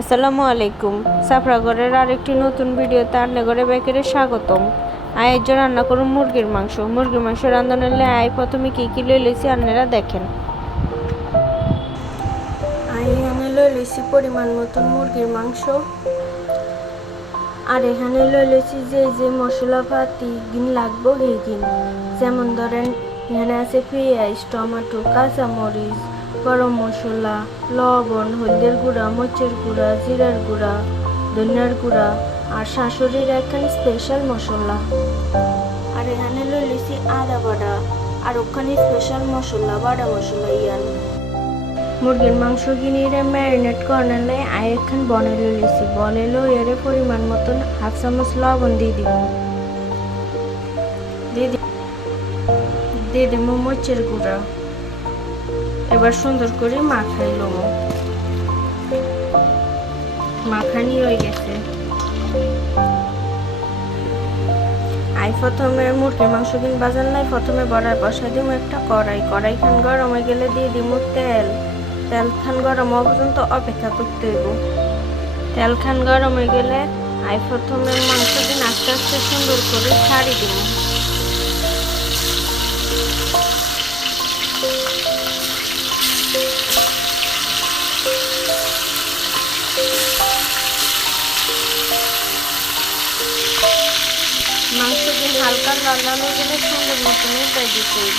আসসালামু আলাইকুম। সাফরাগরের আরেকটি নতুন ভিডিওতে আন্নাগরে বেকেরে স্বাগতম। আজ রান্না করুন মুরগির মাংস। মুরগির মাংস রাঁধুনলে প্রথমে কি লইছি আপনারা দেখেন। এখানে লইছি পরিমাণ মতন মুরগির মাংস, আর এখানে লইছি যে মশলাপাতি লাগবো সেইগিন, যেমন ধরেন এখানে আছে পেঁয়াজ, টমেটো, কাঁচামরিচ, গরম মশলা, লবণ, হলদের গুঁড়া, মরিচের গুঁড়া, জিরার গুঁড়া, ধনিয়ার গুঁড়া আর শাশুড়ির একখান স্পেশাল মশলা। আর এখানে লইছি আদা বাটা আর ওখানে স্পেশাল মশলা, বাটা মশলা ইয়ান। মুরগির মাংস কিনিরে ম্যারিনেট করলে একখান বনে লইছি। বনে এর পরিমাণ মতন হাফ চামচ লবণ দিয়ে দিব মরিচের গুঁড়া। এবার সুন্দর করে মাখাই লব। মাখানি হয়ে গেছে। প্রথমে মুরগির মাংস বাজার নাই, প্রথমে বড়াই বসাই দিব একটা কড়াই খান গরম হয়ে গেলে দিয়ে দিব তেল খান গরম হওয়া পর্যন্ত অপেক্ষা করতে হইব। তেল খান গরম হয়ে গেলে প্রথমে মাংস আস্তে আস্তে সুন্দর করে ছাড়ি দিব। মাংস হালকা লাল লাল হয়ে গেলে সুন্দর মতন উল্টাই দিতে হইব।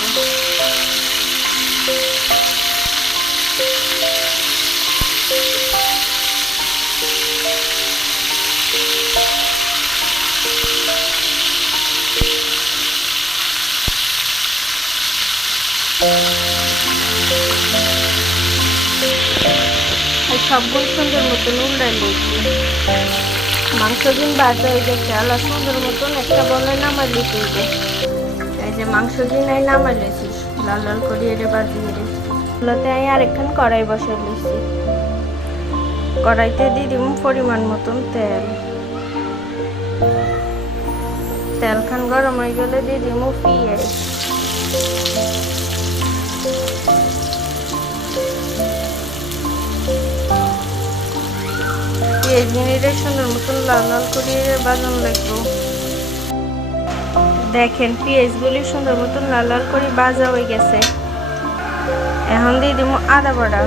সবগুলো সুন্দর মতন উল্টাই লইছি। মাংস বাজা হয়ে গেছে, আলা সুন্দর মতন একটা বলে নামাই লিতে হইব। এই যে মাংস নামাই লইছি লাল লাল করে এটা বাজিয়ে এগুলোতে আরেকখান কড়াই বসাই লইছি। কড়াইতে দিয়ে দিব পরিমাণ মতন তেল খান গরম হয়ে গেলে দিয়ে দিব পেঁয়াজ। পেঁয়াজ সুন্দর মতন লাল লাল করে বাজানো লাগবো। দেখেন পেঁয়াজগুলি সুন্দর মতন লাল লাল করে ভাজা হয়ে গেছে। এখন দিয়ে দিব আদা বাটা।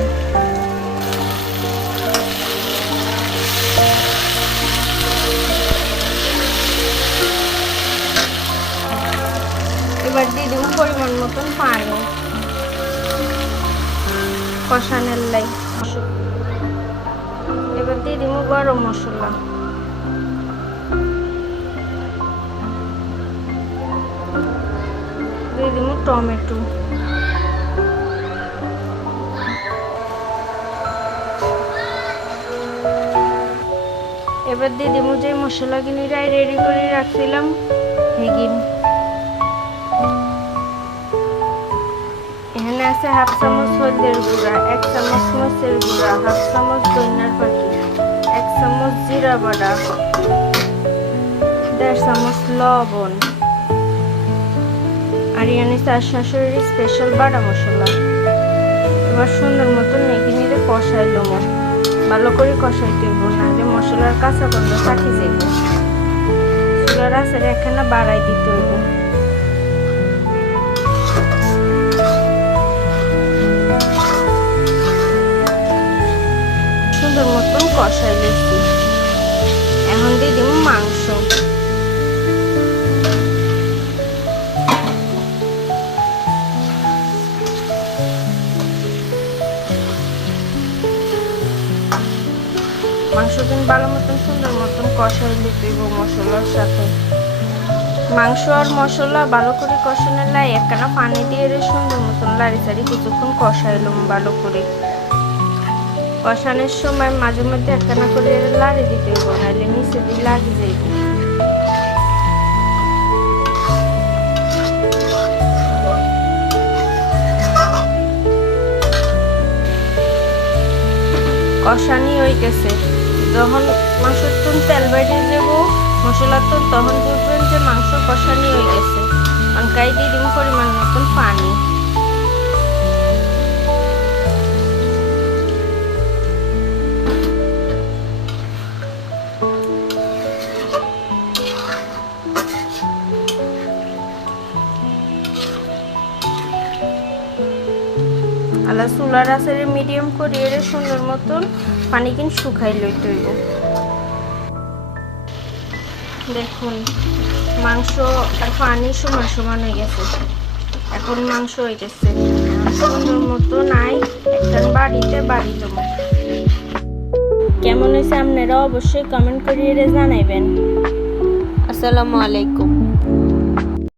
এবার দিয়ে দিব পরিমাণ মতন পানি কষানোর লাই। এবার দিয়ে দিব গরম মশলা। দিয়ে দিব টমেটো। এবার দিয়ে দিব যে মশলা রেডি করে রাখছিলাম এখানে আছে হাফ চামচ হলদের গুঁড়া, 1 চামচ মরিচের গুঁড়া, হাফ চামচ ধনিয়ার পাতা, 1 চামচ জিরা বাটা, 1.5 চামচ লবণ আর এখানে শাশুড়ির স্পেশাল বাটা মশলা। এবার সুন্দর মতন এখানে কষাই লব। ভালো করে কষাইতে হইব, নাহলে মশলার কাঁচা গন্ধ থাকি যাইব। চুলার আঁচের একখানা বাড়াই দিতে হইব। সুন্দর মতন কষাই লইছি। এখন দিয়ে দিব মাংস। মাংস ভালো মতন সুন্দর মতন কষাই দিতে হইব মশলার সাথে। মাংস আর মশলা ভালো করে কষানোর লাই একখানা পানি দিয়ে সুন্দর মতন লাড়ি চাড়ি কিছুক্ষণ কষাইলাম ভালো করে। কষানোর সময় মাঝে মধ্যে একখানা করে লাড়ি দিতে হইব, নাহলে নিচে দিয়ে লাগি যাইব। কষানি হয়ে গেছে। যখন মাংসের তেল বাইরে দেব মশলার তখন বুঝবেন যে মাংস কষানি হয়ে গেছে। অনকাই দিয়ে দিব পরিমাণ মতন পানি। আলা চুলার আসারে মিডিয়াম করে এর সুন্দর মতন পানি কিন শুকাই লইতে হইব। দেখুন মাংস আর পানি সমান সমান হয়ে গেছে। এখন মাংস হয়ে গেছে সুন্দর মতো নাই একটা বাড়িতে বাড়ি দেবো। কেমন হয়েছে আপনারা অবশ্যই কমেন্ট করিয়ে জানাইবেন। আসসালামু আলাইকুম।